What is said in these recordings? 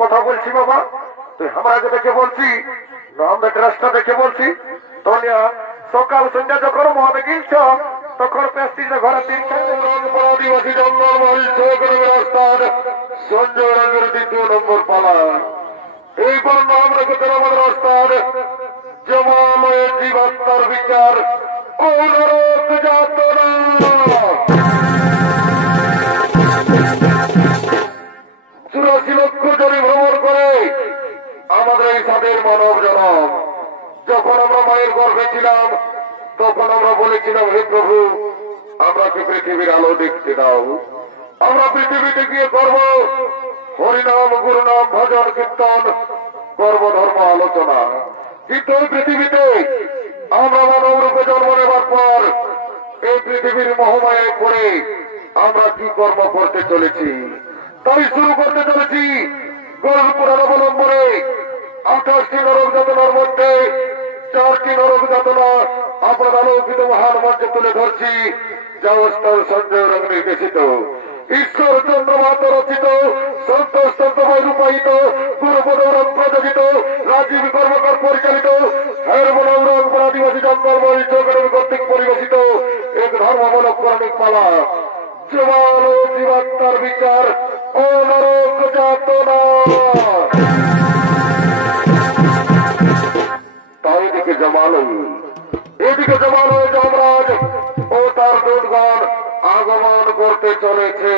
কথা বলছি বাবা, তুই আমাকে দেখে বলছি, আমাদের ড্রেসটা দেখে বলছি, তোনিয়া সকাল সন্ধ্যা যখন মহাবে গিলছ তখন পেস্টিজ ঘরে 3-4 জঙ্গল রাস্তার সঞ্জয় রঙের 2 নম্বর পালা। এইবার নাম রেখেছেন আমাদের রাস্তার যেমন জীবাত্মার বিচার ও নরক যাতনা। চুরাশি লক্ষ জনে ভ্রমণ করে আমাদের এই সাদের মানব জনম। যখন আমরা মায়ের গর্ভে ছিলাম তখন আমরা বলেছিলাম, হে প্রভু আমাকে পৃথিবীর আলো দেখতে দাও, আমরা পৃথিবীতে গিয়ে করব হরিনাম গুরুনাম ভজন কীর্তন করব ধর্ম আলোচনা। কিন্তু এই পৃথিবীতে আমরা মানব রূপে জন্ম নেবার পর এই পৃথিবীর মহামায়ায় পড়ে আমরা কি কর্ম করতে চলেছি, তাই শুরু করতে চলেছি গরুর পুরাণ অবলম্বনে 28টি নরক যাতনার মধ্যে 4টি নরক যাতনা আপনার আলোকিত মহান মঞ্চে তুলে ধরছি। যা অস্তার সঞ্জয় রঙ নির্দেশিত, ঈশ্বর চন্দ্রমাত রচিত, সন্তোষ তন্ত্রময় রূপায়িত, গুরুপদৌরং প্রযোজিত, রাজীব কর্মকার পরিচালিত, হেরবনং আদিবাসী জঙ্গলময় চৌকরণ কর্তৃক পরিবেশিত এক ধর্মমূলক পৌরাণিক পালা জীবন ও জীবাত্মার বিচার ও নরক যাতনা। তাই এদিকে জমাল হয়ে যমরাজ ও তার দূতগণ আগমন করতে চলেছে।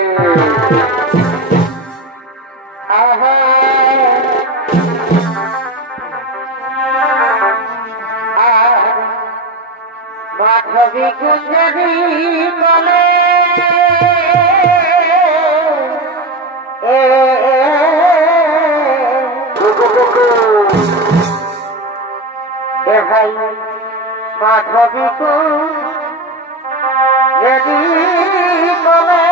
মাধবী কুঞ্জরি বলে ভাই মাধবী কুঞ্জরি বলে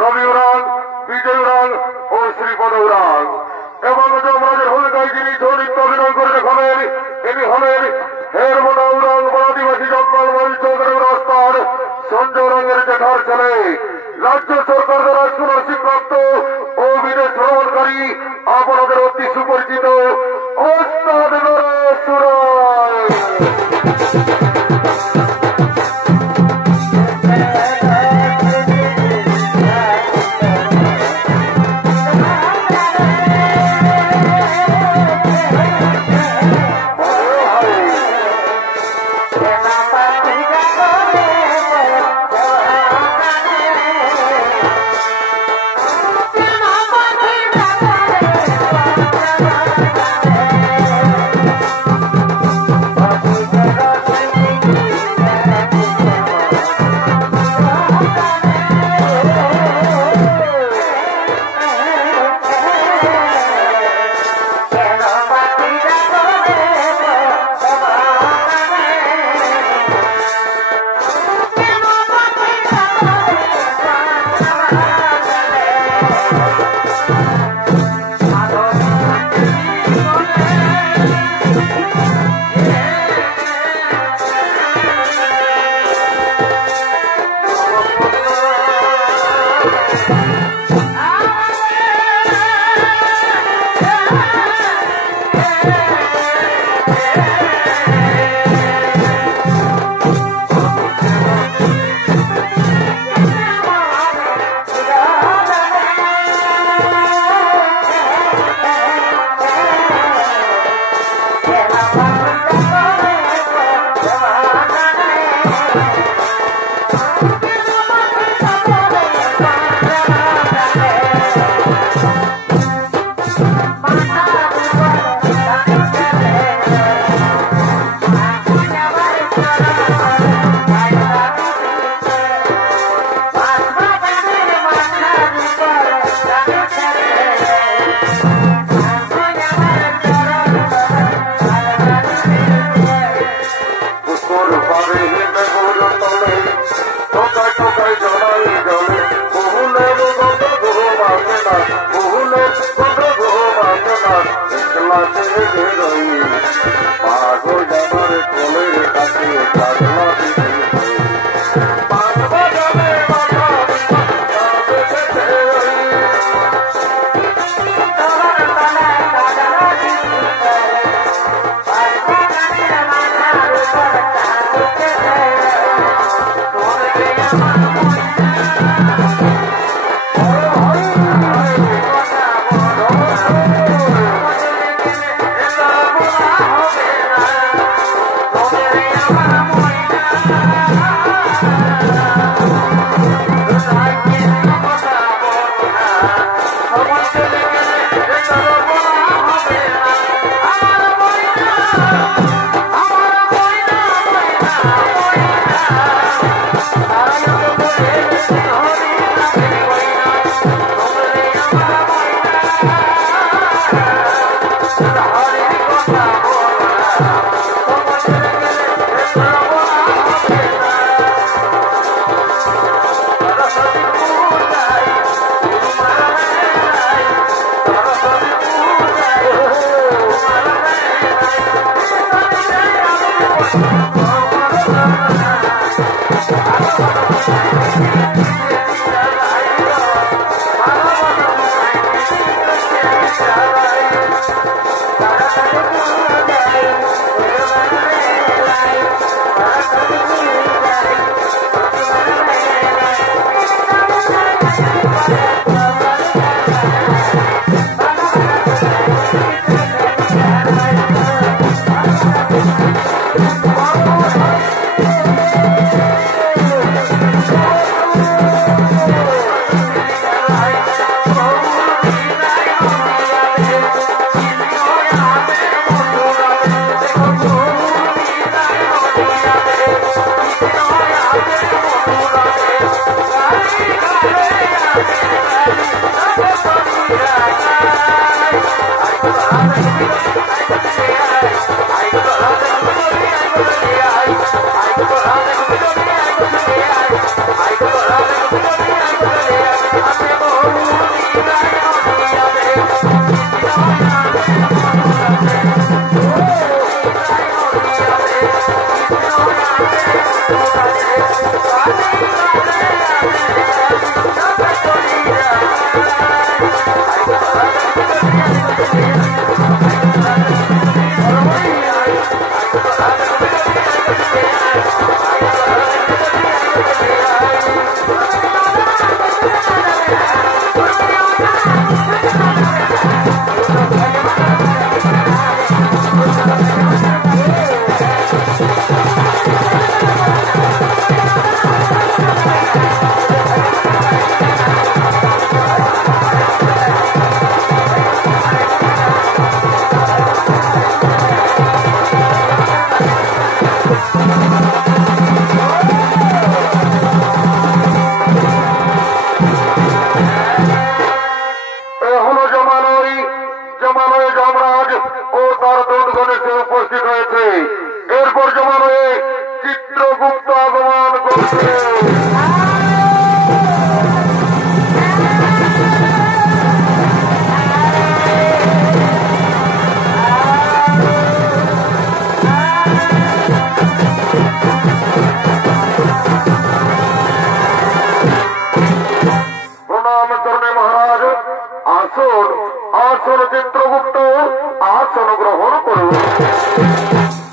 রবি উড়ান, বিজয় উড়ান ও শ্রীপদ উড়ান এবং যমরাজের ভূমিকায় যিনি চরিত্র অভিনয় করে দেখাবেন ইনি হলেন হেরমোনা উড়ান আদিবাসী জঙ্গলময় চৌধুরী রাস্তার সঞ্জয় রঙের জেঠার ছেলে, রাজ্য সরকার দ্বারা স্কলারশিপপ্রাপ্ত ও বিদেশ ভ্রমণকারী আপনাদের অতি সুপরিচিত ওস্তাদ নরেশ রায়।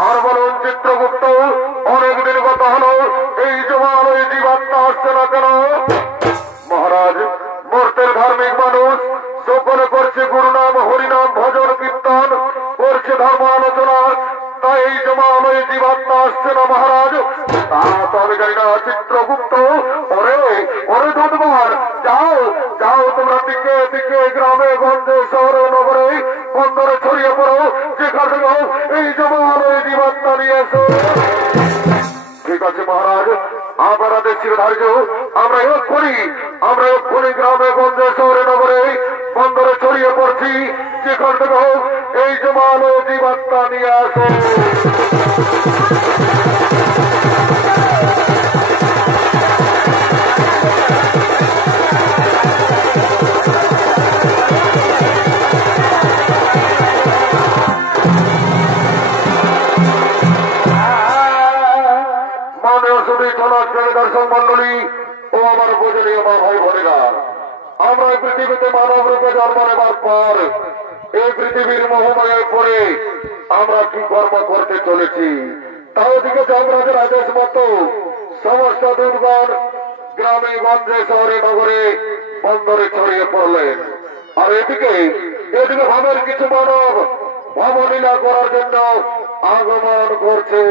আর বলুন চিত্রগুপ্ত, অনেকদিন কথা হলো এই জমালয় জীবাত্মা আমি জানি না। চিত্রগুপ্ত, ওরে ওরে দুধবার, যাও যাও তোমরা দিকে দিকে গ্রামে গঞ্জে শহরে নগরে বন্দরে ছড়িয়ে পড়ো, যেখানে এই জমান এই জীবাত্মা নিয়ে এসো। ঠিক আছে মহারাজ, আপনারা দেখছিল ধার্য, আমরা এক্ষুনি গ্রামে গঞ্জে শহরে নগরে বন্দরে ছড়িয়ে পড়ছি, যেখান থেকে হোক এই জমান ও জীবাত্মা নিয়ে আসো। দর্শক মন্ডলী ও আমার পূজনীয় মা ভাই বোনেরা, আমরা এই পৃথিবীতে মানব রূপে জন্ম নেবার পর এই পৃথিবীর মোহমায়ায় পড়ে আমরা কি কর্ম করতে চলেছি তাও দিকে যমরাজের আদেশ মতো সমস্ত দুর্গণ গ্রামে গঞ্জে শহরে নগরে বন্দরে ছড়িয়ে পড়লেন। আর এদিকে ভাবের কিছু মানব ভবলীলা করার জন্য আগমন করছে।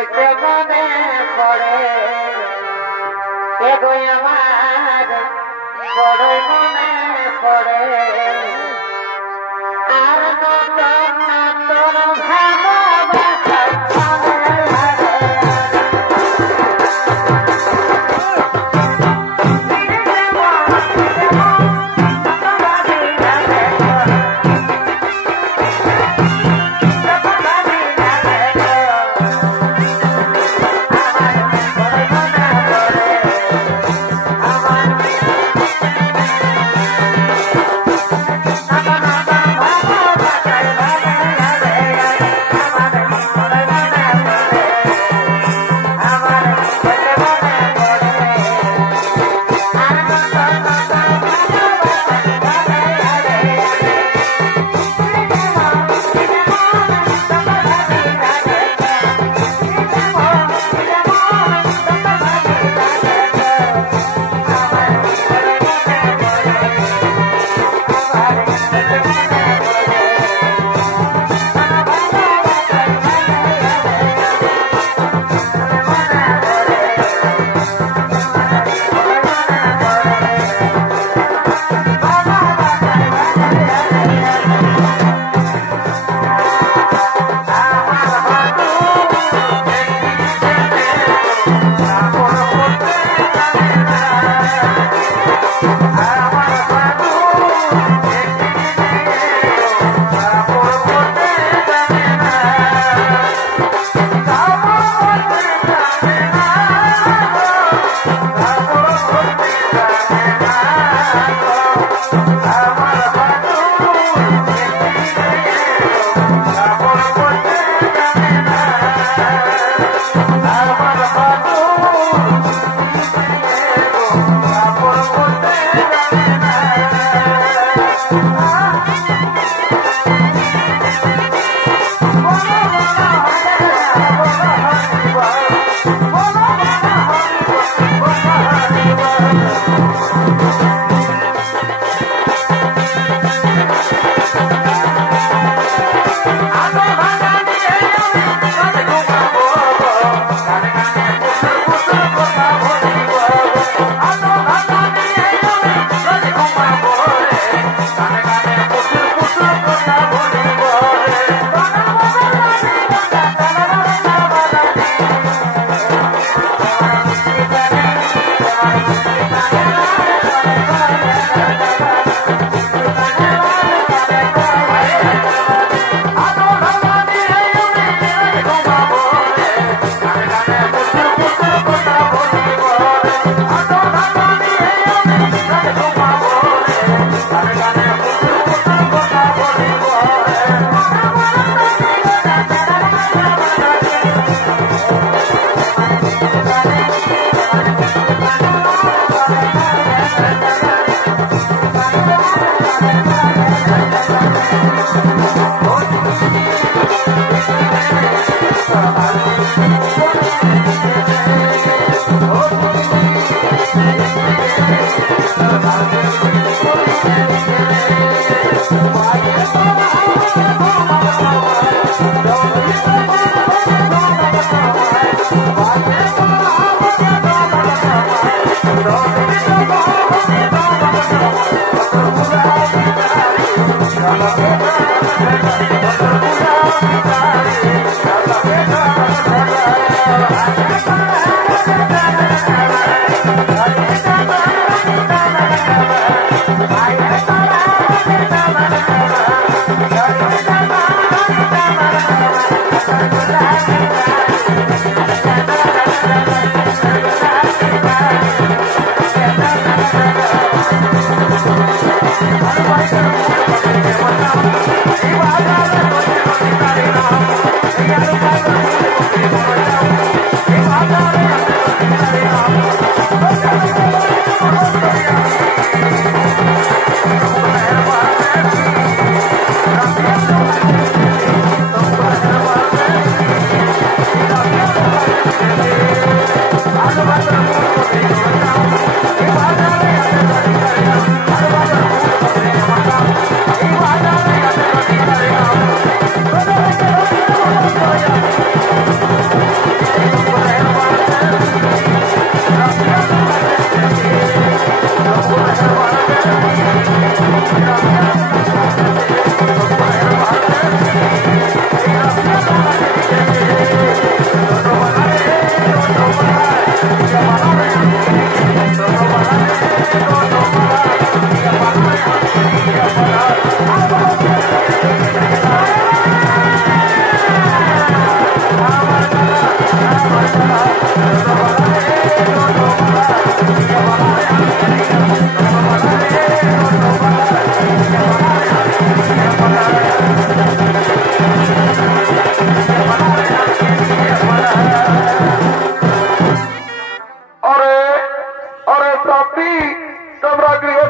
হইতে মনে পড়ে এগো আমার বড়ই মনে পড়ে আর নতুন নতুন ভালোবাসা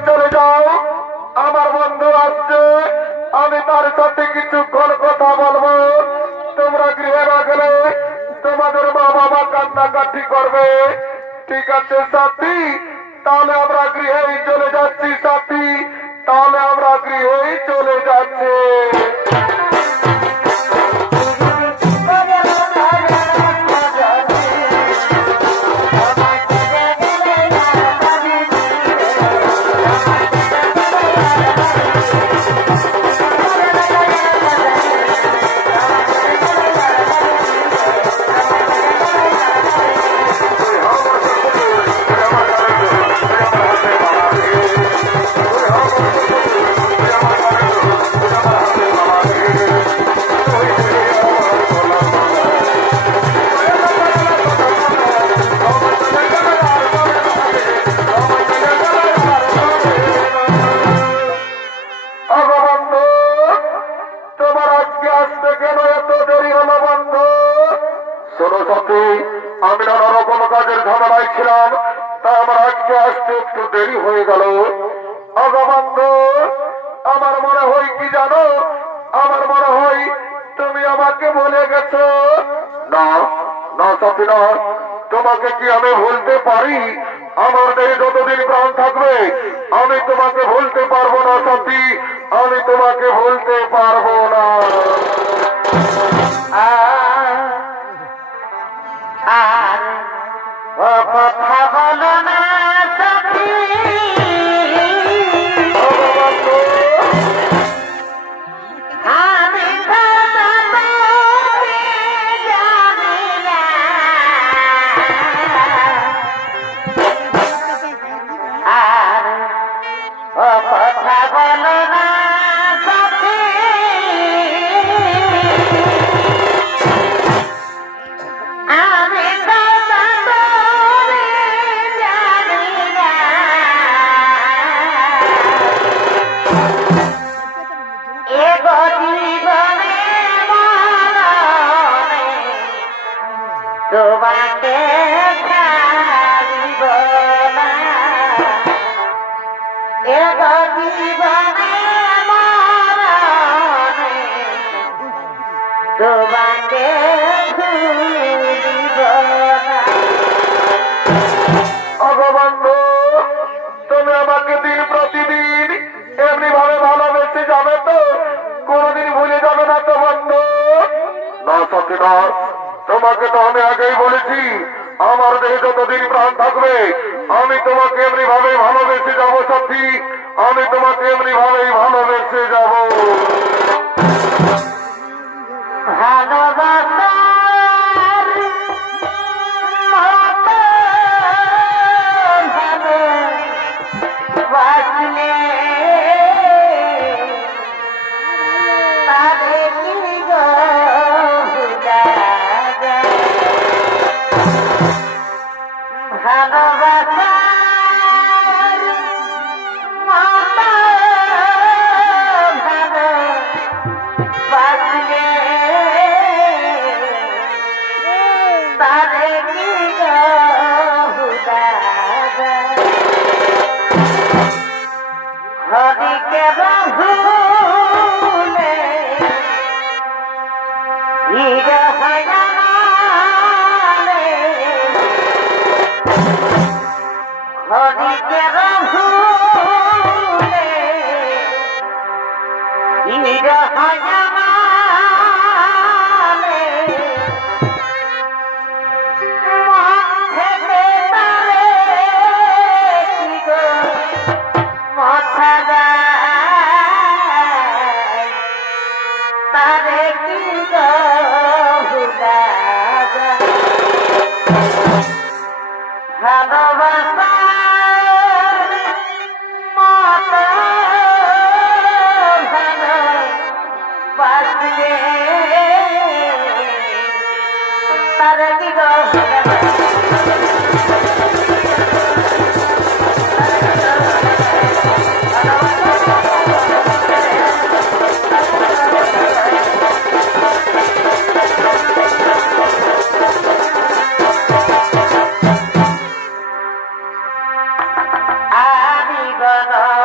চলে যাও। আমার বন্ধু আসছে, আমি তার সাথে কিছুক্ষণ কথা বলবো। তোমরা গৃহে না গেলে তোমাদের মা বাবা কান্নাকাটি করবে। ঠিক আছে সাথী, তাহলে আমরা গৃহেই চলে যাচ্ছি। সাথী, তাহলে আমরা গৃহেই চলে যাচ্ছি। আমি নানা রকম কাজের ঝামেলায় ছিলাম, তাই আমার আজকে আসতে একটু দেরি হয়ে গেল। অগবন্ধু, আমার মনে হয় কি জানো, আমার মনে হয় তুমি আমাকে ভুলে গেছো। না না সাথী না, তোমাকে কি আমি ভুলতে পারি? আমার দেহে যতদিন প্রাণ থাকবে আমি তোমাকে ভুলতে পারবো না সাথী, আমি তোমাকে ভুলতে পারবো না। আর ও কথা বলো না সাথী, আমি তো তোমাকে জানি না। আর ও কথা বলো না সাথী, আমি তো তোমাকে জানি না। এগো জীবনে মরণে তোমাকে ছাড়িব না। এগো জীবনে মরণে তোমাকে ভুলিব না। অগবন্ধু, তুমি আমাকে দিন প্রতিদিন এমনি ভাবে ভালোবেসে যাবে তো? কোনদিন ভুলে যাবে না তো বন্ধু? না সাথী না, তোমাকে তো আমি আগেই বলেছি আমার দেহে যতদিন প্রাণ থাকবে আমি তোমাকে এমনি ভাবে ভালোবেসে যাব সাথী, আমি তোমাকে এমনি ভাবেই ভালোবেসে যাব। ভালোবাসার মতো ভালোবাসলে তারে কি গো ভুলা যায়? ভালোবাসার মতো ভালোবাসলে তারে কি গো ভুলা যায়? হরিকে ভুলে হরিকে ভুলে তারে কি গো ভুলা যায়? ভালোবাসার মতো ভালোবাসলে তারে কি গো ভুলা যায়? আমি গণ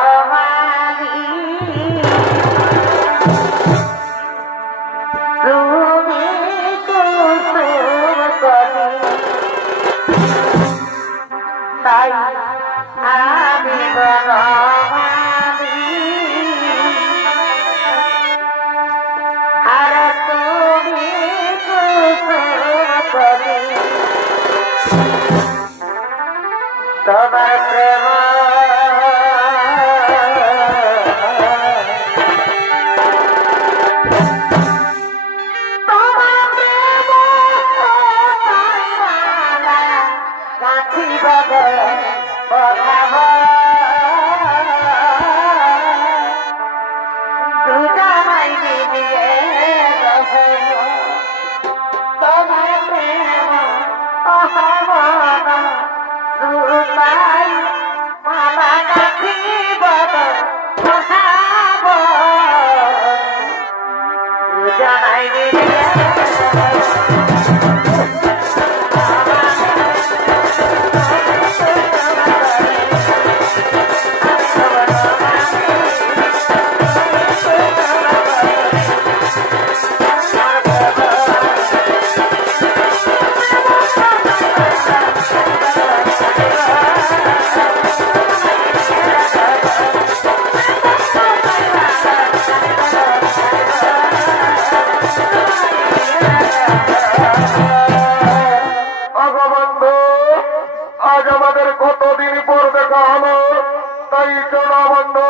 না বন্ধু,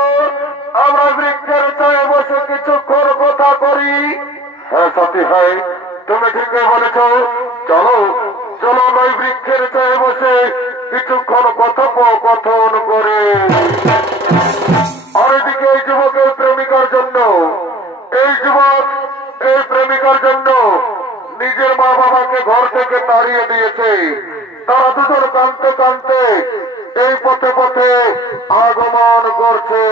আমরা বৃক্ষের ছায়ে বসে কিছুক্ষণ কথা করি। হ্যাঁ সাথী, হ্যাঁ তুমি ঠিকই বলেছ। চলো চলো নয় বৃক্ষের ছায়ে বসে কিছুক্ষণ কথোপকথন করে। আর এদিকে এই যুবকের প্রেমিকার জন্য, এই যুবক এই প্রেমিকার জন্য নিজের মা বাবাকে ঘর থেকে তাড়িয়ে দিয়েছে। তারা দুজন কাঁদতে কাঁদতে এই পথে পথে আগমন করছে।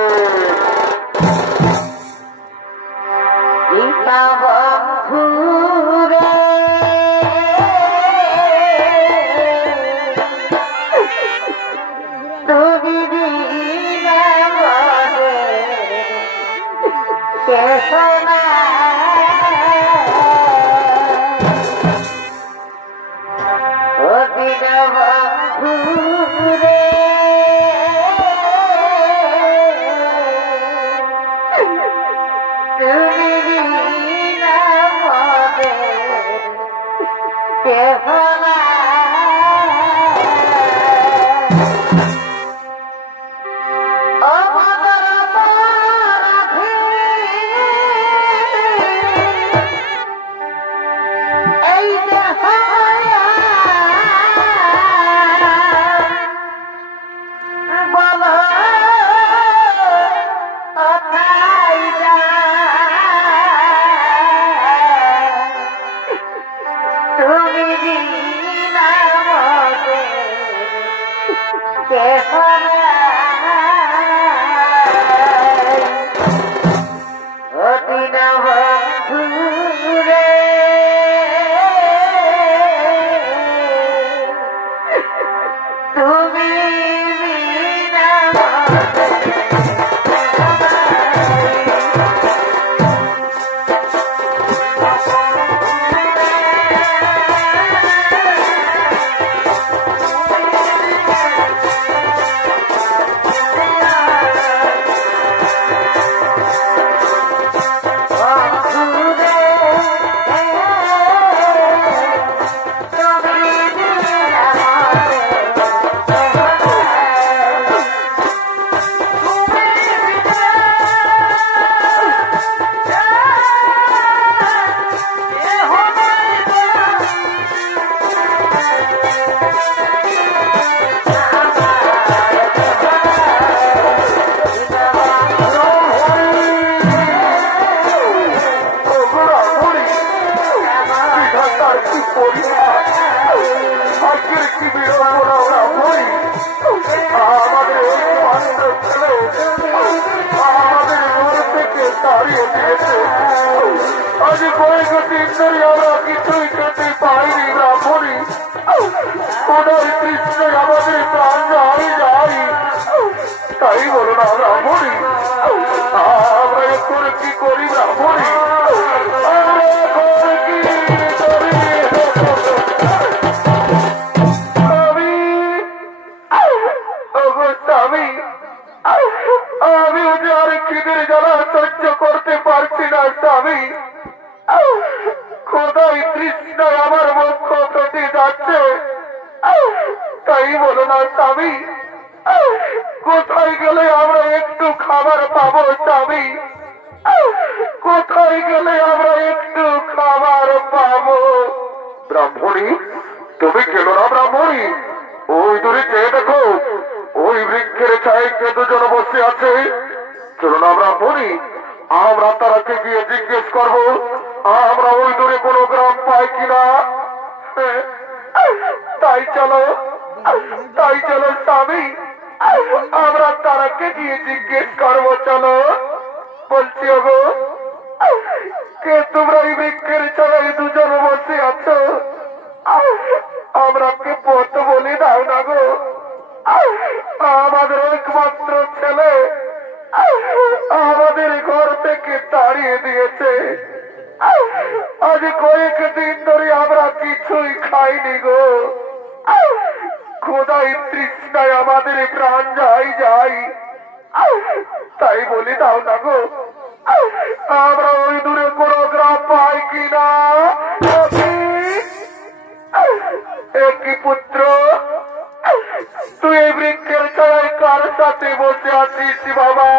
তুই এই বৃক্ষের ছায়ায় কার সাথে বসে আছিস বাবা?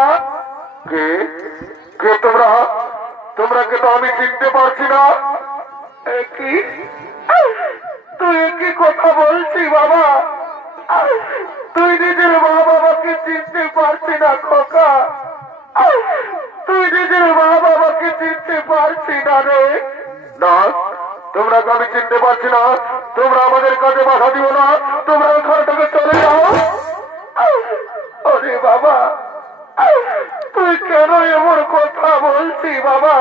কে কে তোমরা? তোমরা কে তো আমি চিনতে পারছি না। কি তুই কি কথা বলছি বাবা? তুই নিজের মা বাবাকে চিনতে পারছি না খোকা? তুই নিজের মা বাবাকে চিনতে পারছি না রে? না, তোমরা আমি চিনতে পারছি না। তোমরা আমাদের কাছে বাধা দিও না। তোমরা ঘর থেকে চলে যাও। আরে বাবা, তুই কেন এমন কথা বলছি বাবা?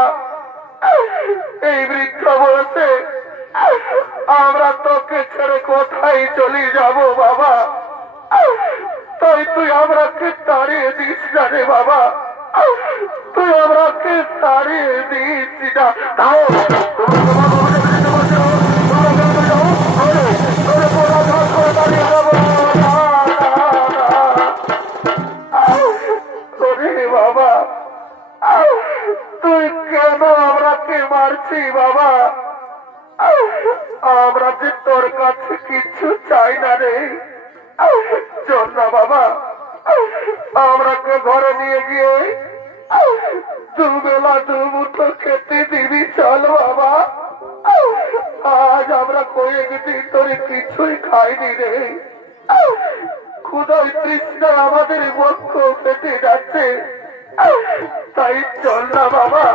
এই বৃদ্ধ বলছে আমরা তোকে ছেড়ে কোথায় চলে যাব বাবা? তাই তুই আমরাকে তাড়িয়ে দিস না রে বাবা। তুই আমরাকে তাড়িয়ে দিস না। তাও বাবা, তুই কেন আমরাকে মারছি বাবা? আমরা যে তোর কাছে কিছু চাই না রে। চল না বাবা, আমরাকে ঘরে নিয়ে গিয়ে দুবেলা দুমুঠো খেতে দিবি। চল বাবা, আজ আমরা কয়েকদিন ধরে কিছুই খাইনি রে। ক্ষুধায় তৃষ্ণায় আমাদের বক্ষ ফেটে যাচ্ছে। তাই চল না বাবা,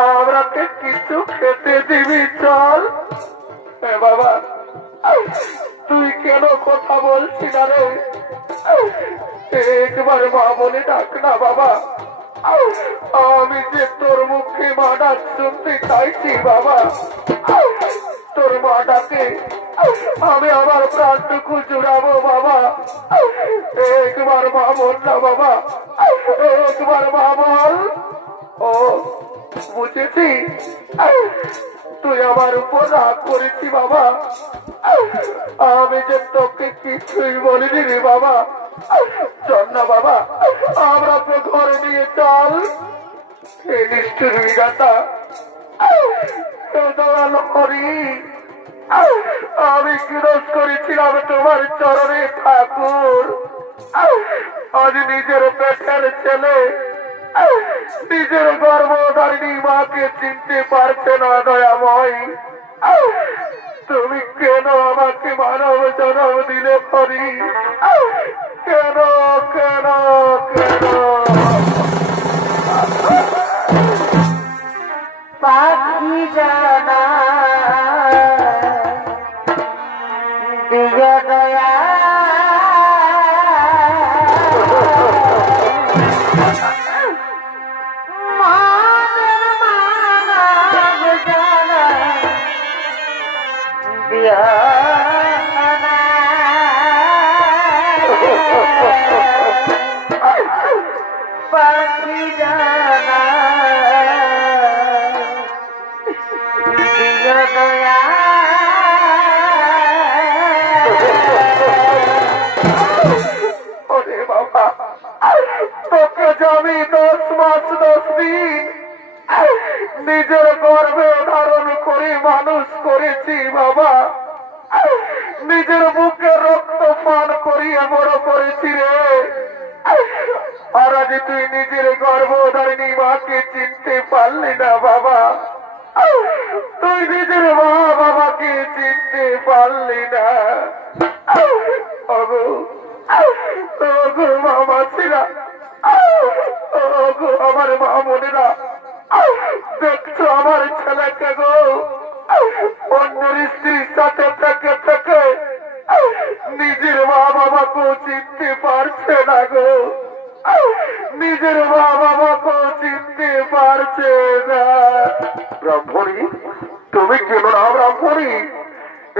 আমরাকে কিছু খেতে দিবি। চল। বাবা, তুই কেন কথা বলছি না রে? একবার মা বলে ডাক না বাবা। আমি যে তোর মুখে মা ডাক শুনতে চাইছি বাবা। তোর মা ডাকে আমি আমার প্রাণটুকু জুড়াবো বাবা। একবার মা বল না বাবা, একবার মা বল। ও বুঝেছি, তুই আমার উপর রাগ করেছি বাবা। আমি যে তোকে কিছুই বলিনি রে বাবা। চল না বাবা, আমরা তো ঘরে নিয়ে চল। এই নিষ্ঠুর বিধাতা দয়ালু করি। আমি কি দোষ করেছিলাম তোমার চরণে ঠাকুর? আজ নিজের পেটের ছেলে নিজের গর্ভধারিণী মাকে চিনতে পারছে না দয়াময়। তুমি কেন আমাকে মানব জন্ম দিলে করি? কেন কেন কেন? পাখি জানা দিয় দয়া মানের মানব জানা দিয় পাখি জানা দিয় দয়া। ওরে বাবা, তোকে যে আমি 10 মাস 10 দিন নিজের গর্ভে ধারণ করে মানুষ করেছি বাবা। নিজের বুকে রক্ত পান করিয়ে বড় করেছি রে। আর আজ তুই নিজের গর্ভধারিণী মাকে চিনতে পারলি না বাবা। তুই নিজের মা বাবাকে চিনতে পারলি না। ওগো ওগো মামা ছিলা, ওগো আমার মা বোনেরা, দেখছো আমার ছেলেকে গো অন্যের স্ত্রীর সাথে থেকে থেকে নিজের মা বাবাকেও চিনতে পারছে না গো। নিজের মা বাবাকেও চিনতে পারছে না। ব্রাহ্মণী, তুমি কেন না ব্রাহ্মণী?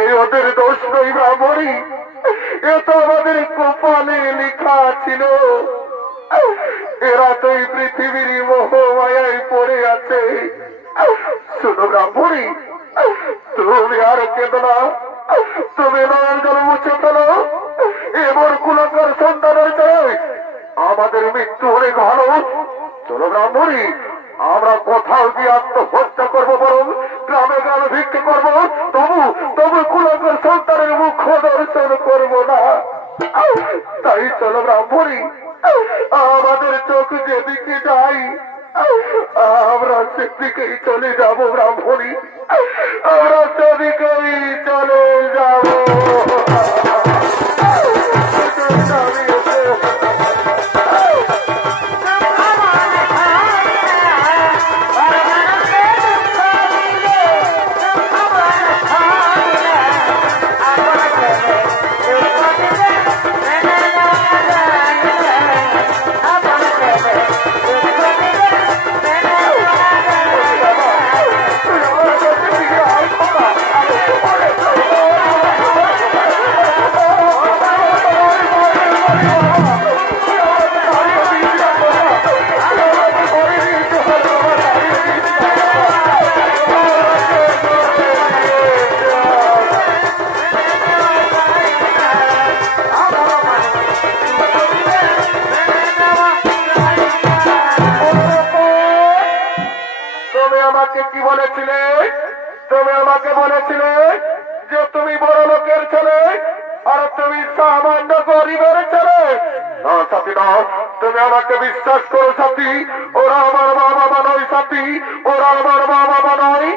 এই ওদের দোষ নই ব্রাহ্মণী, এ তো আমাদের কপালে লেখা ছিল। এরা তো এই পৃথিবীর মোহমায়ায় পড়ে আছে। শুনো ব্রাহ্মণী, তুমি আর কেঁদো না। তুমি নয়ন জল মুছে ফেলো। এমন কুলঙ্কার সন্তানের চাই আমাদের মৃত্যু অনেক ভালো। চলো ব্রাহ্মণী, আমরা কোথাও গিয়ে আত্মহত্যা করবো, বরং গ্রামে গ্রামে ভিক্ষা করবো, তবু তবু কুলকের সন্তানের মুখ দর্শন করবো না। তাই চলো ব্রাহ্মণী, আমাদের চোখ যেদিকে যাই আমরা সেদিকেই চলে যাবো ব্রাহ্মণী, আমরা সেদিকেই চলে যাবো। তুমি আমাকে বলেছিলে যে তুমি বড় লোকের ছেলে আর তুমি সামান্য গরিবের ছেলে। না সাথী না, তুমি আমাকে বিশ্বাস করো সাথী, ওরা আমার মা বাবা নয় সাথী, ওরা আমার মা বাবা নয়।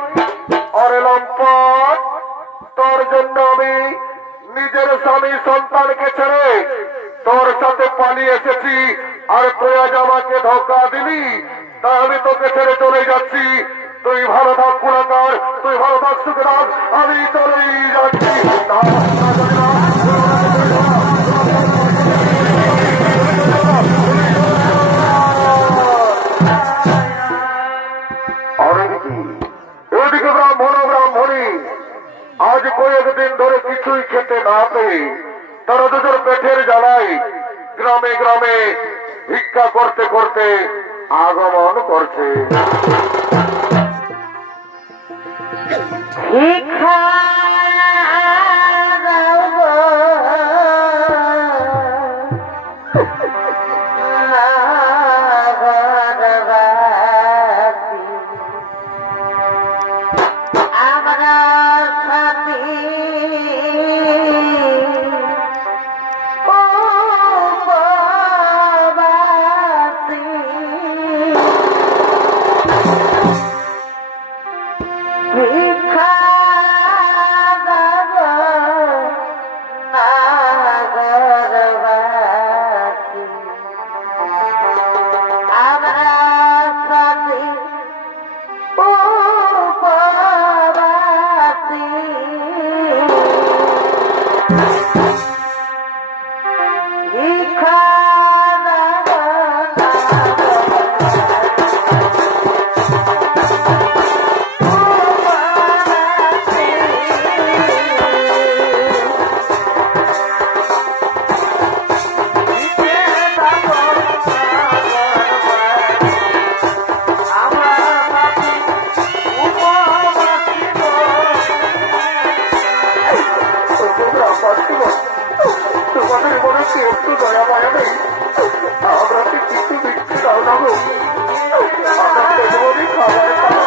আরে লম্পট, তোর জন্য আমি নিজের স্বামী সন্তানকে ছেড়ে তোর সাথে পালিয়ে এসেছি, আর তুই আজ আমাকে ধোকা দিলি, তাই আমি তোকে ছেড়ে চলে যাচ্ছি। তুই ভালো থাক কুলাকার, তুই ভালো থাক সুখরাজ, আমি চলেই যাচ্ছি। এদিকে ব্রাহ্মণ ব্রাহ্মণী আজ কয়েকদিন ধরে কিছুই খেতে না পেয়ে তারা দুটোর পেটের জ্বালায় গ্রামে গ্রামে ভিক্ষা করতে করতে আগমন করছে। ভিক্ষা দাও গো নাগরবাসী, আমরা সাথী উপবাসী, ভিক্ষা দাও নাগরবাসী, আমরা সাথী উপবাসী, ভিক্ষা তোমাদের মনে কি একটু দয়া মায়া নেই? আমরা কি কিছু দিচ্ছি দাও না গো, আমরা তেমনই খাবার পাবো।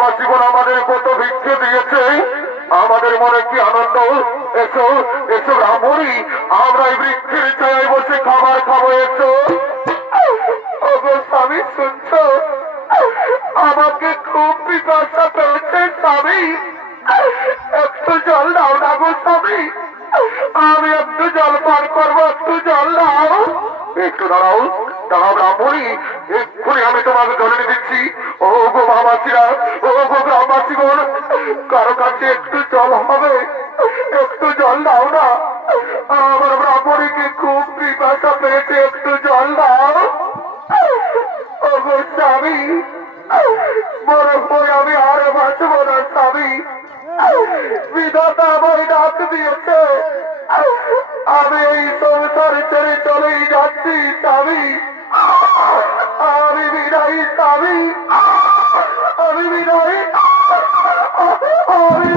গ্রামবাসীগণ আমাদের কত ভিক্ষে দিয়েছে, আমাদের মনে কি আনন্দ। এসো এসো ব্রাহ্মণী, আমরা এই বৃক্ষের ছায়ায় বসে খাবার খাবো। এসো। ওগো স্বামী, শুনছ? আমাকে খুব পিপাসা পেয়েছে স্বামী, একটু জল দাও না গো স্বামী, আমি একটু জল পান করবো, একটু জল দাও। একটু দাঁড়াও দাঁড়াও ব্রাহ্মণী, এক্ষুনি আমি তোমাকে জল এনে দিচ্ছি। ও গো ভাবাসীরা, ও গো গ্রামবাসীগণ, কারো কাছে একটু জল হবে, একটু জল দাও না, আমার ব্রাহ্মণীকে খুব পিপাসা পেয়েছে, একটু জল দাও। ও গো স্বামী, বরফ বই আমি আর বাঁচব না স্বামী, বিধাতা আমায় ডাক দিয়েছে, আমি এই সংসার ছেড়ে চলেই যাচ্ছি স্বামী, আমি বিদায়ী স্বামী, আমি বিদায়ী, আমি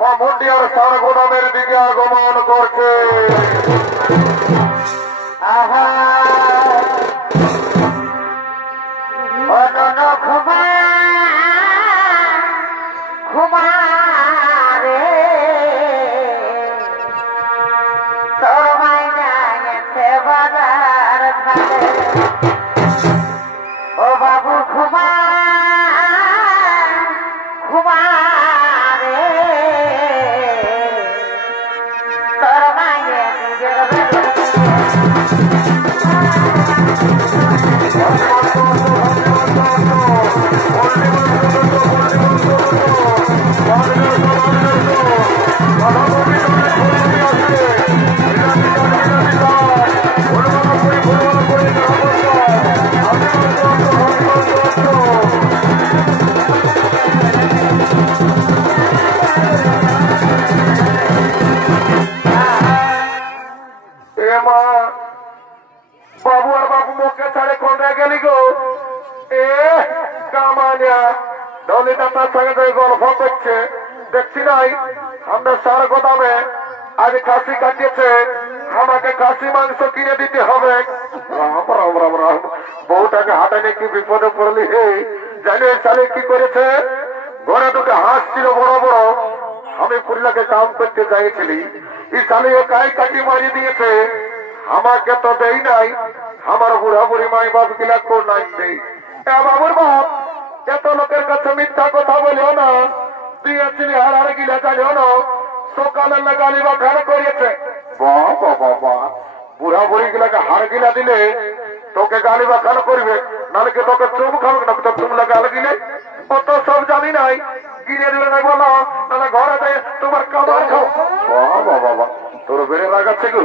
মন্ডিয়ার সার গোদামের দিকে আগমন করছে। আহা অনন ঘুমা ঘুমা রে তোর মাইনা গেছে বাজার ঘাটে ও বাবু ঘুমা ঘুমা রে তোর মাইনে নিজের বাবু আর বাবু মুখে ছাড়ে কোনটা গেলি গো? এ কামানিয়া দলিতা তার সঙ্গে গল্প করছে দেখছি নাই। আমরা সার গোদামে আজ খাসি কাটিয়েছে, আমাকে খাসি মাংস কিনে দিতে হবে। রাম রাম রাম রাম, বউটাকে হাটে নিয়ে কি বিপদে পড়লি হে। জানি সালে কি করেছে, ঘরে দুটো হাঁস ছিল বড় বড়, আমি পুরিলাকে কাম করতে চাইছিলি, এই সালে একাই কাটি মারিয়ে দিয়েছে। আমাকে তো দেই নাই, আমার বুড়া বুড়ি মাই বাপ গিলা কোন নাই দেই। বাবুর বাপ এত লোকের কাছে মিথ্যা কথা বলিও না, দিয়েছিলি হার গিলা জানিও না, সকালে লাগালি বা ঘর করিয়েছে। বাবা বাবা, বুড়া বুড়ি গিলাকে হার গিলা দিলে তোকে গালি বা খান করবে, নাহলে কি তোকে চুম খাবে না, তো চুম লাগাল গিলে অত সব জানি নাই। গিলে দিলে নাই বলো, নাহলে ঘরে দেয় তোমার কামার খাও। বাবা বাবা, তোর বেড়ে লাগাচ্ছে গু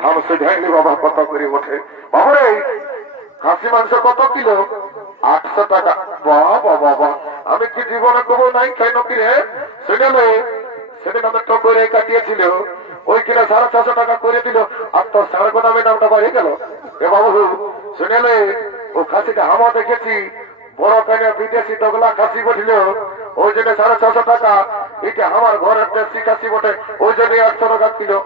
ধান সে ঢাকলি বাবার কথা করে ওঠে। বাবরে খাসি মাংস কত কিলো? 800 টাকা। বাবা বাবা, আমি কি জীবনে কবো নাই কেন কিনে সেখানে সেদিন আমি তো করে কাটিয়েছিল, ওই কিনা 650 টাকা করে দিল, আর তোর সার গোদামের নামটা বাড়িয়ে গেল। এ বাবু শুনেলে ও খাসিটা হামা দেখেছি, বড় প্যানে বিদেশি তগলা খাসি বঠিল, ওই জন্য 650 টাকা। এটা আমার ঘরের দেশি খাসি বটে, ওই জন্য 800 টাকা কিলো।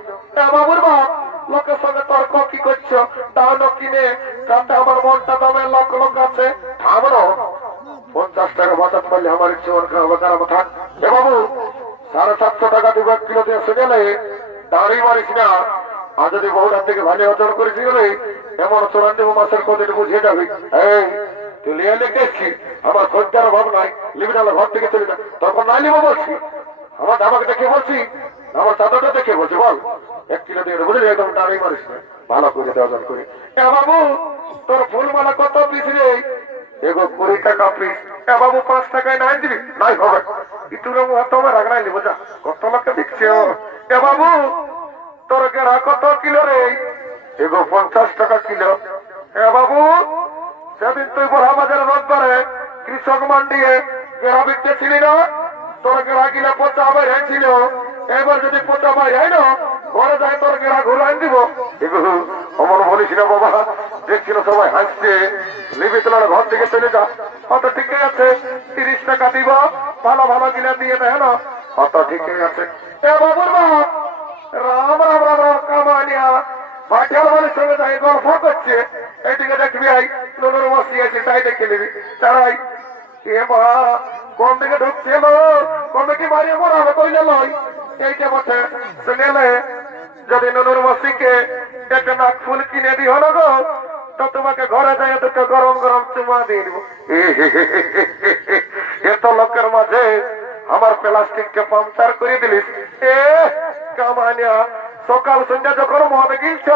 বাবুর বাপ লোকের সঙ্গে তর্ক কি করছো? তাও কিনে তাতে আমার মনটা দামে লোক লোক আছে। থামলো 50 টাকা বাঁচাতে পারলে আমার জীবন খারাপ থাক। এ বাবু 750 টাকা দিব 1 কিলো দিয়ে শুনেলে দাঁড়িয়ে মারিস না। আর যদি বহুটার থেকে ভালো অর্জন করেছি বলে এমন 94 মাসের কদিন বুঝিয়ে যাবি। এই তুই লিয়ে লিখেছি, আমার খদ্দের অভাব নাই, লিবি না ঘর থেকে চলে যা। তখন নাই লিব বলছি, আমার আমাকে দেখে বলছি, আমার চাদরটা দেখে বলছি, বল 1 কিলো দিয়ে বুঝলি, একদম দাঁড়িয়ে মারিস না, ভালো করে অর্জন করি। বাবু তোর ফুলমালা কত পিস রে? এগো 20 টাকা পিস। বাবু 5 টাকায় নাই দিবি? নাই হবে, ইটুর তোমার রাগ নাই নিবো, যা কত লোকে দিচ্ছে। বাবু তোর গেরা কত কিলো রে? এগো 50 টাকা কিলো। বাবু সেদিন তুই বড়া বাজারে রোববারে কৃষক মান্ডিয়ে গেরা বিকতে ছিলি না, তোর গেরা কিলো 50 বাইরে ছিল। এবার যদি 50 বাইরে হয় না, ঘরে যায় তোর গেরা ঘুরাই দিব। এগুলো অমন বলিস না বাবা, দেখছিল সবাই হাসছে, লিবি তোলার ঘর থেকে চলে যা। অত ঠিকই আছে, 30 টাকা দিব, ভালো ভালো গিলা দিয়ে দেয় না, অত ঠিকই আছে। বাবুর বাপ রাম রাম রাম রাম কামানিয়া ভাটিয়াল বাড়ির সঙ্গে যাই গল্প করছে, এইদিকে দেখবি আই নুনুর মশি আছে, তাই দেখে নিবি তারাই। এ মা কোন দিকে ঢুকছে লো, কোন দিকে মারিয়ে মরাবে কইলে লয়। এইটা বটে শুনেলে যদি নুনুর মশিকে একটা নাক ফুল কিনে দিও না গো, তো তোমাকে ঘরে যাই দুটো গরম গরম চুমা দিয়ে দিব। এত লোকের মাঝে আমার প্লাস্টিককে পাংচার করে দিলিস। এ কামানিয়া সকাল সন্ধ্যা যখন মহাবে গিলছ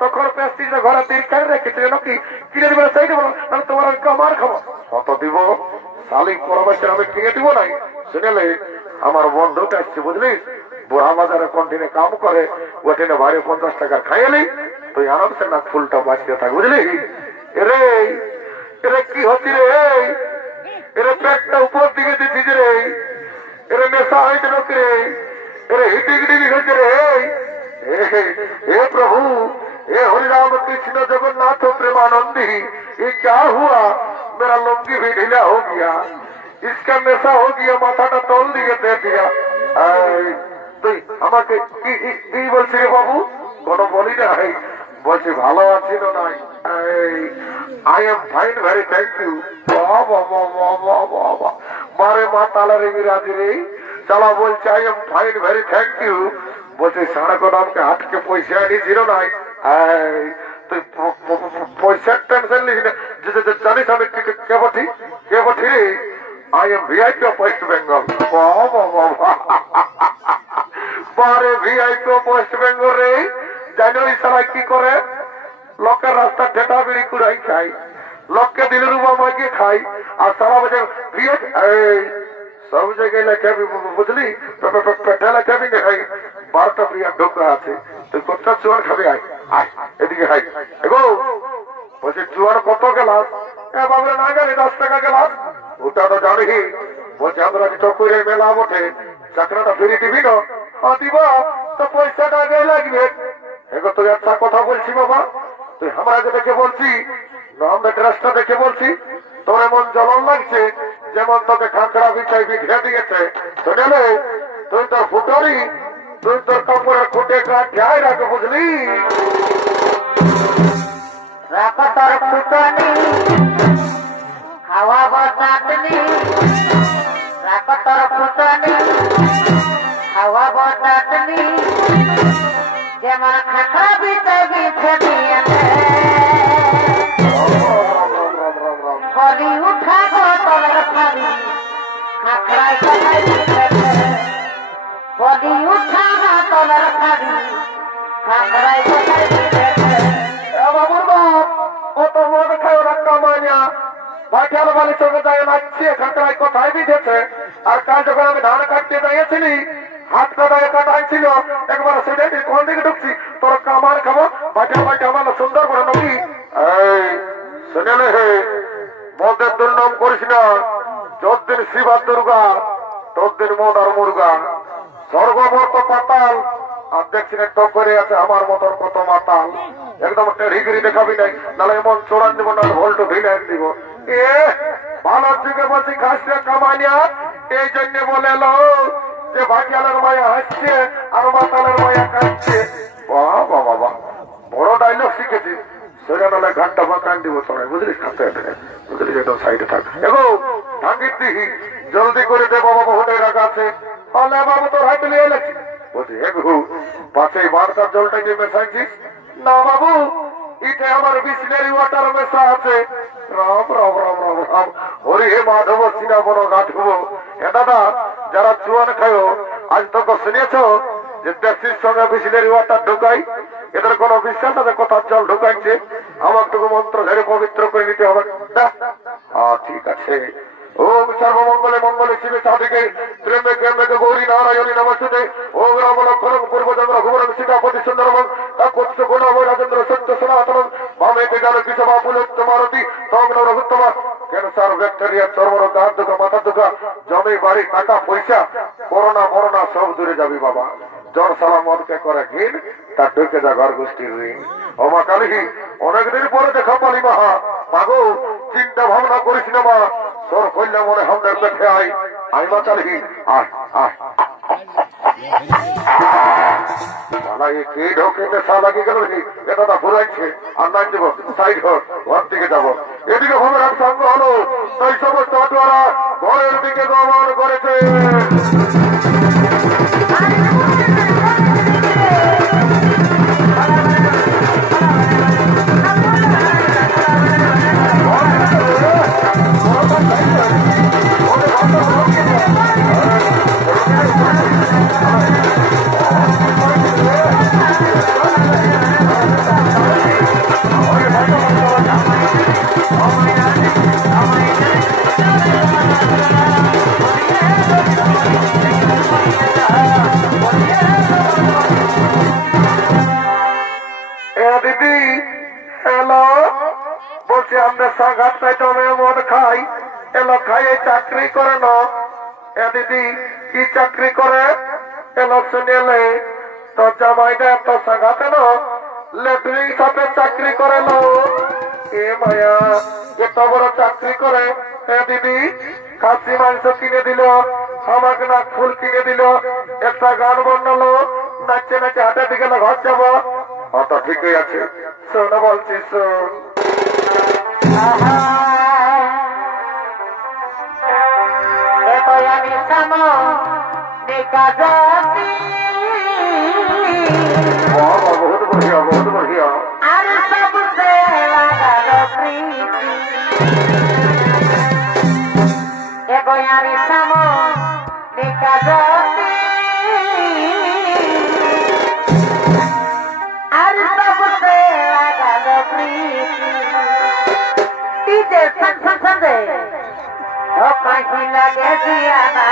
তখন প্লাস্টিকটা ঘরে তিরকার রেখেছিল নাকি কিনে দিবে সেই দিব, তাহলে তোমার কামার খাবো কত দিব। শালিক পরামর্শের আমি কিনে দিব নাই। শুনেলে আমার বন্ধুটা আসছে বুঝলিস, বুড়া বাজারে কন্টিনে কাম করে, ওখানে ভাড়ে 50 টাকা খাইলি, তুই আরামসে না ফুলটা বাঁচিয়ে থাক বুঝলি। এরে এরে কি হচ্ছে রে? এরে পেটটা উপর দিকে দিচ্ছিস রে, এরে নেশা হয়েছে নাকি রে? এরে হিটিগিটি হয়েছে রে। हे प्रभु, हे हरिराम कृष्ण जगन्नाथ प्रेमानंदी, ये क्या हुआ? मेरा लुंगी भी ढीला हो गया, इसका नशा हो गया, माथा का तोल दिए दे दिया। তুই আমাকে কি বলছি রে বাবু? কোনো বলি নাই, বলছি ভালো আছি না নাই? I am fine, very thank you. মারে মা তালা রে মিরাজি রে, চালা বলছে I am fine, very thank you. বলছে সারা কোন আমাকে হাটকে পয়সা নিয়েছিল নাই? তুই পয়সার টেনশন নিস না, জানিস আমি কে বঠি রে? I am VIP of West Bengal. বারে VIP of West Bengal রে, জানো এই সারা কি করে? লোকের রাস্তা ঠেটা বিড়ি কুড়াই খাই, লোককে দিলে রুবা মাইকে খাই, আর সারা বছর VIP সব জায়গায় লেখাবি, বুঝলি? পেটে লেখাবি না খাই। 12টা প্রিয়া ঢোকা আছে, তুই কতটা চুয়ার খাবি? আয় আয় এদিকে হাই এগো। বলছি চুয়ার কত গেলাস? বাবরে না গেলে 10 টাকা গেলাস। ওটা তো জানি। বলছে আমরা চকুরের মেলা বটে, চাকরাটা ফিরে দিবি না? দিব তো পয়সাটা আগে লাগবে। এগো তুই একটা কথা বলছি বাবা, তুই আমাকে দেখে বলছি না, আমরা ড্রেসটা দেখে বলছি তোর এমন জ্বলন লাগছে যেমন তোকে খাঁকড়া বিছাই বিধে দিয়েছে। শুনেলে তুই তোর ফুটরি, তুই তোর কাপড়ের খুঁটে গায়ে রাখে, বুঝলি? রাখো তোর ফুটনি, খাওয়াবো চাটনি। রাখো তোর ফুটনি, খাওয়াবো চাটনি। যেমন খাখরা বিছে বিছে দিয়েছে, বলি উঠাবো তোর ফাড়ি, খাখরায় কোথায় দিয়েছে। বলি উঠাবো তোর ফাড়ি, খাখরায় কোথায় দিয়েছে। বাবুর বাপ অত মদ খায় ওরা কামাইয়া ভাইটাল বালির সঙ্গে যায় নাচছে, খাঁকড়ায় কোথায় বিঁধেছে। আর কাল যখন আমি ধান কাটতে যাইছিলি, হাত কাটায় কাটাইছিল, একবার সেটা কোন দিকে ঢুকছি, তোর কামার খাবো ভাইটা ভাইটা আমার সুন্দর করে নবী। শুনে হে, মদের দুর্নাম করিস না। যতদিন শিবা দুর্গা ততদিন মদ আর মুরগা। স্বর্গমর্ত পাতাল আর দেখছি না টক করে আছে আমার মতন কত মাতাল। একদম টেরিগিরি দেখাবি নাই, নাহলে এমন চোরান দিব না, ভোল্ট ঢিলে দিব। ভালোর যুগে বলছি খাসটা কামাইয়া, এই জন্য বলে এলো যে ভাটিয়ালের মায়া হাসছে আর মাতালের মায়া কাঁদছে। বাবা বাবা বড় ডাইলগ শিখেছি। সেটা নাহলে ঘন্টা বা কান দিব তোরা, বুঝলি? খাতে বুঝলি, একদম সাইডে থাক। এগো ভাঙ্গির দিহি জলদি করে দে বাবা, হোটেল রাখা আছে। হলে বাবু তোর হাতে নিয়ে এলেছি। বলছি এগো পাশে বারটার জলটা যে মেশাইছিস না বাবু, ইটে আমার বিসলেরি ওয়াটার মেশা আছে। রাম রাম রাম রাম রাম, হরি হে মাধব সিনা বড় গাধব। এ দাদা, যারা চুয়ান খায় আজ তোকে শুনেছ যে ট্যাক্সির সঙ্গে বিসলেরি ওয়াটার ঢুকাই? এদের কোন বিশ্বাস আছে কোথার জল ঢুকাইছে? আমার টুকু মন্ত্র ঝেড়ে পবিত্র করে নিতে হবে। ঠিক আছে। ওম সর্বমঙ্গলে মঙ্গলে শিবে সাধিকে ত্রেমে কেমে গৌরী নারায়ণী নমস্তে। ওম রাম লক্ষণ পূর্বচন্দ্র ঘুমরং সীতাপতি সুন্দরম তৎ গুণ রাজেন্দ্র সত্য সনাতন মামেতে জানো কি সভা পুলোত্ত মারতি তম রঘুত্তম। ক্যান্সার, ব্যাকটেরিয়া, চর্মরোগ, দাঁত দুঃখ, মাথা দুঃখ, জমি বাড়ি, টাকা পয়সা, করোনা মরোনা সব দূরে যাবি বাবা। জ্বর সালা মদকে করে ঘিন, তার ঢুকে যা ঘর গোষ্ঠীর ঋণ। ও মা কালী, অনেকদিন পরে দেখা পালি মাহা। মাগো চিন্তা ভাবনা করিস না মা, তোর কইলে মনে আমাদের পেটে আয়। আই মা কালী, আয় আয়। কে ঢোকে নেশা লাগি গেল, এটা ঘুরাইছে। আর নাই দেব সাইড ঘর দিকে যাবো। এদিকে ভোমের সঙ্গ হলো, সেই সমস্ত অটোয়ারা ঘরের দিকে গমন করেছে। মদ খাই এলো, খাইয়ে চাকরি করে না। দিদি কি চাকরি করে এলো শুনেলে, তো জামাইটা এত সাগাতে না লেটরিং সাথে চাকরি করে না। এ মায়া, এত বড় চাকরি করে। দিদি খাসি মাংস কিনে দিল, আমাকে না ফুল কিনে দিল, একটা গান বানালো, নাচে নাচে হাটে দিকে না ঘর যাবো। তো ঠিকই আছে, শোন বলছি শোন। আমি সামো কাজী बहुत बढ़िया बहुत बढ़िया। আর सबसे লাগালো প্রীতি এগো আমি সামো কাজী আর सबसे লাগালো প্রীতি ডিজে সন সন সন দে ও কাহি লাগে জিয়ানা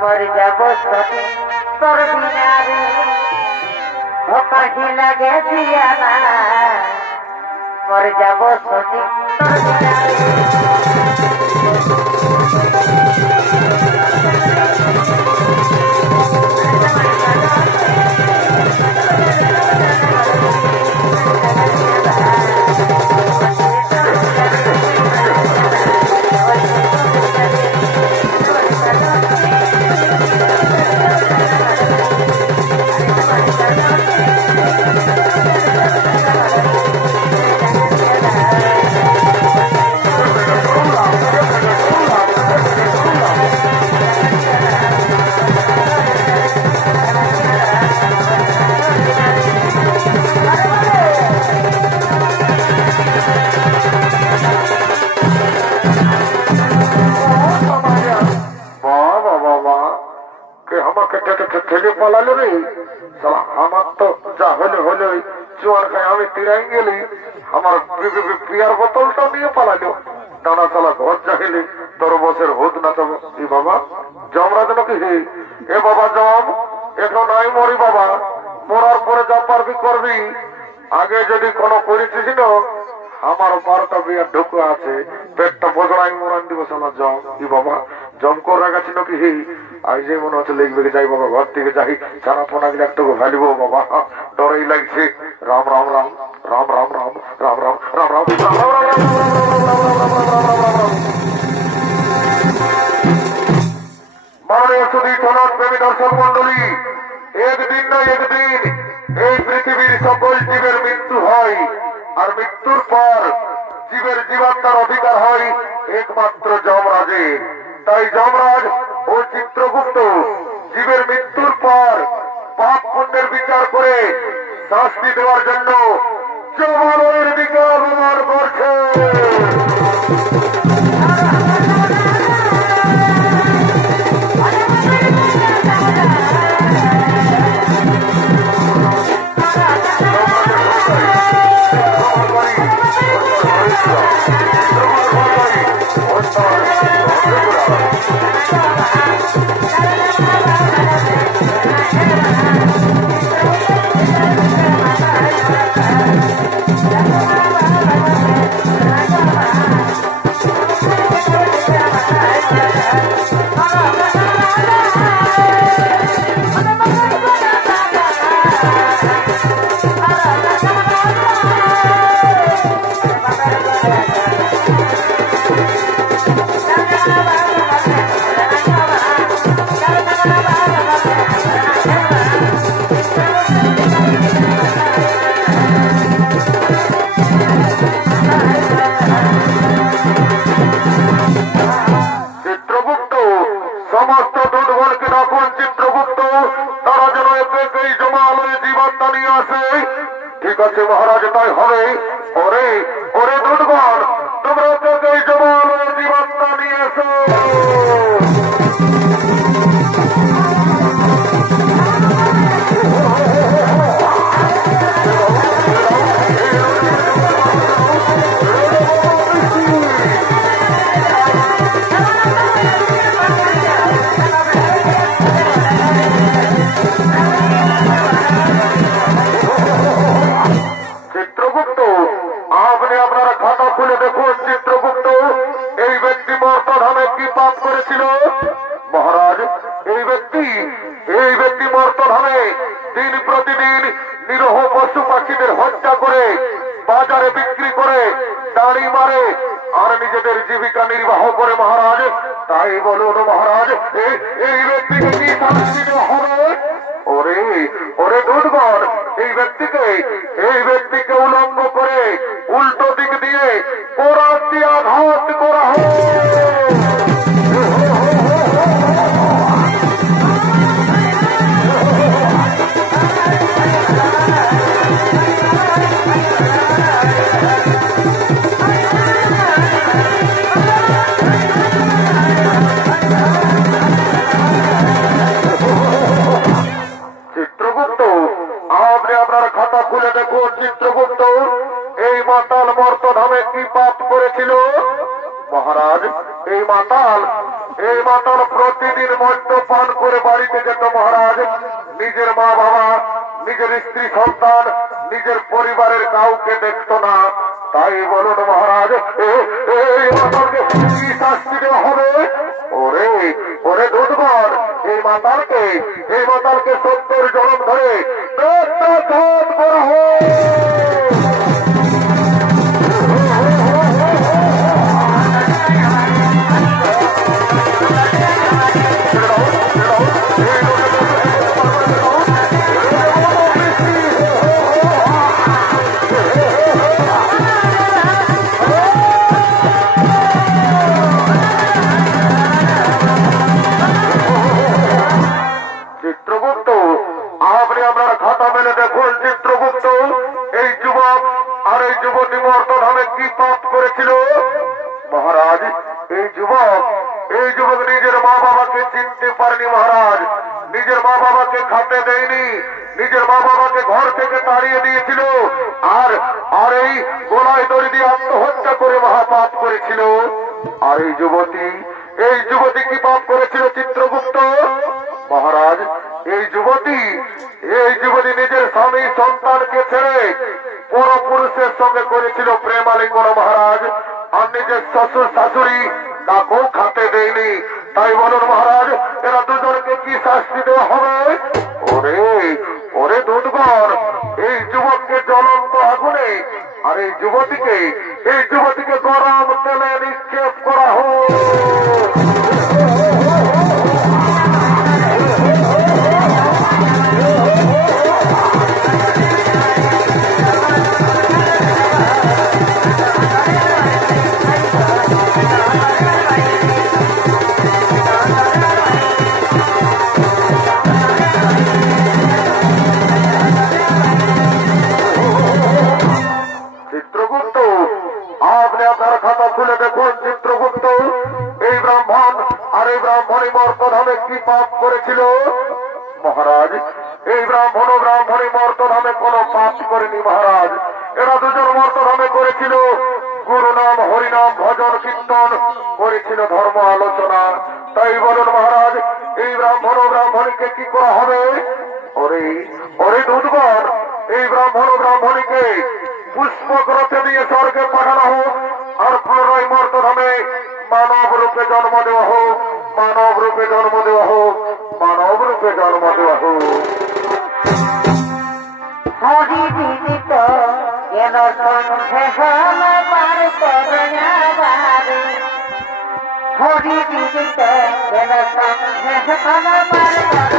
মর যাবো সনে তোর বিনা রে ও কাহি লাগে জিয়ানা মর যাবো সনে তোর বিনা ঠেলে পালালো রে সালা। আমার তো যা হলে হলো চুয়ার খায় আমি তিরাই গেলি, আমার পিয়ার বোতলটা নিয়ে পালালো। দানা সালা ঘর যাইলি তোর বসের হোদ না তবে ই বাবা জমরাজ নাকি হে। এ বাবা জম এখন নাই মরি বাবা, মরার পরে যা পারবি করবি। আগে যদি কোনো করেছিস না আমার 12টা বিয়ার ঢুকু আছে, পেটটা বদলাই মরান দিব সালা জম। ই বাবা জম করে রাখাছি নাকি হে। আজ যে মনে হচ্ছে লিখবে যাই বাবা, ঘর থেকে যাই ছানা পোনা গেলে একটু ফেলিব বাবা, ডরেই লাগছে। রাম রাম রাম রাম রাম রাম রাম রাম রাম রাম মাননীয় সুধী সমাজ প্রেমী দর্শক মন্ডলী, একদিন না একদিন এই পৃথিবীর সকল জীবের মৃত্যু হয়, আর মৃত্যুর পর জীবের জীবাত্মার অধিকার হয় একমাত্র যমরাজের। তাই যমরাজ ও চিত্রগুপ্ত জীবের মৃত্যুর পর পাপ পুণ্যের বিচার করে শাস্তি দেওয়ার জন্য যমরাজের দিকে অবমান করছে। সমস্ত দুধগণকে ডাকুন চিত্রগুপ্ত, তারা যেন এতেই জমালয়ে জীবাত্মা নিয়ে আসে। ঠিক আছে মহারাজ, তাই হবে। ওরে ওরে দুধগণ, তোমরা এতেই জমালয়ে জীবাত্মা নিয়ে এসো। চিত্রগুপ্ত, আপনি আপনারা খাতা খুলে দেখুন। চিত্রগুপ্ত, এই ব্যক্তি মর্তধামে কি পাপ করেছিল? মহারাজ, এই ব্যক্তি মর্তধামে দিন প্রতিদিন নিরহ পশু পাখিদের হত্যা করে বাজারে বিক্রি করে দাড়ি মারে আর নিজেদের জীবিকা নির্বাহ করে মহারাজ। তাই বলুন মহারাজ, এই ব্যক্তিকে কি শাস্তি দেওয়া হবে? ওরে ওরে দুধগণ, এই ব্যক্তিকে উলঙ্গ করে উল্টো দিক দিয়ে কোরাস দিয়ে আঘাত করা হয়। চিত্রগুপ্ত, আপনি আপনার খাতা খুলে দেখুন। চিত্রগুপ্ত, এই মাতাল মর্তধামে কি পাপ করেছিল? মহারাজ, এই মাতাল প্রতিদিন মদ্যপান করে বাড়িতে যেত মহারাজ। নিজের মা বাবা, নিজের স্ত্রী সন্তান, নিজের পরিবারের কাউকে দেখত না। তাই বলুন মহারাজ, এই মাতালকে কি শাস্তি দেওয়া হবে? ওরে ওরে দুধগণ, এই মাতালকে 70 জনম ধরে প্রায়শ্চিত্ত করা হয়। চিত্রগুপ্ত, আপনি আপনার খাতা মেলে দেখুন। চিত্রগুপ্ত, এই যুবক আর এই যুবতী মর্তধামে কি পাপ করেছিল? মহারাজ, এই যুবক নিজের মা বাবাকে চিনতে পারেনি মহারাজ। নিজের মা বাবাকে খাতে দেয়নি, নিজের মা বাবাকে ঘর থেকে তাড়িয়ে দিয়েছিল। আর এই গলায় দড়ি দিয়ে আত্মহত্যা করে মহাপাপ করেছিল। আর এই যুবতী কি পাপ করেছিল চিত্রগুপ্ত? মহারাজ, এই যুবতী নিজের স্বামী সন্তানকে ছেড়ে পরপুরুষের সঙ্গে করেছিল প্রেমালিঙ্গন মহারাজ। আর নিজের শ্বশুর শাশুড়ি তাকেও খাতে দেয়নি। তাই বলুন মহারাজ, এরা দুজনকে কি শাস্তি দেওয়া হবে? ওরে ওরে দুধগণ, এই যুবককে জ্বলন্ত আগুনে আর এই যুবতীকে গরম তেলে নিক্ষেপ করা হোক। চিত্রগুপ্ত, আপনি আপনার খাতা খুলে দেখুন। চিত্রগুপ্ত, এই ব্রাহ্মণ আর এই ব্রাহ্মণী মর্তধামে কি পাপ করেছিল? মহারাজ, এই ব্রাহ্মণ ও ব্রাহ্মণী মর্তধামে কোনো পাপ করেনি মহারাজ। এরা দুজন মর্তধামে করেছিল গুরু নাম, হরিনাম, ভজন, কীর্তন, করেছিল ধর্ম আলোচনা। তাই বলুন মহারাজ, এই ব্রাহ্মণ ও ব্রাহ্মণীকে কি করা হবে? ওরে দুধগণ, এই ব্রাহ্মণ ও ব্রাহ্মণীকে পুষ্পক রথে দিয়ে স্বর্গে পাঠানো হোক। আর পুনরায় মর্তধামে মানব রূপে জন্ম দেওয়া হোক। হরি বিদিত কেন সন্ধে হল পার করবারে। হরি বিদিত কেন সন্ধে হল পার